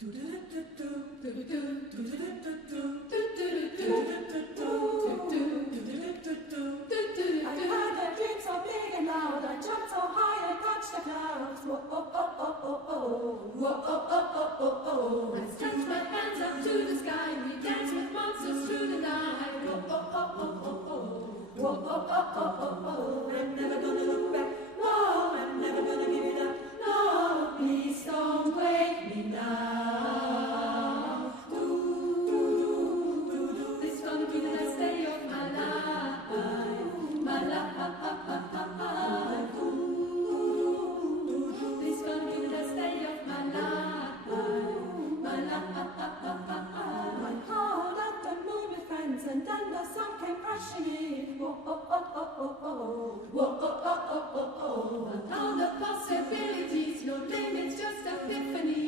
had a dream so big and loud, I jumped so high I touched the clouds. Whoa, oh, oh, oh, oh, oh. Whoa, oh, oh, oh, oh, oh. I stretched my hands up to the sky, we danced with monsters through the night. Whoa, oh, oh, oh, oh, oh. Whoa, oh, oh, oh, oh, oh. I'm never gonna look back. No, I'm never gonna give it up. No, please don't wake me now. This gonna be the last day of my life. My life. This gonna be the last day of my life. My life. Went hard up the moon with friends, and then the sun came crashing in. Whoa, oh, oh, oh, oh, oh. Whoa, oh, oh, oh, oh, oh. And all the possibilities, no limits, just epiphany.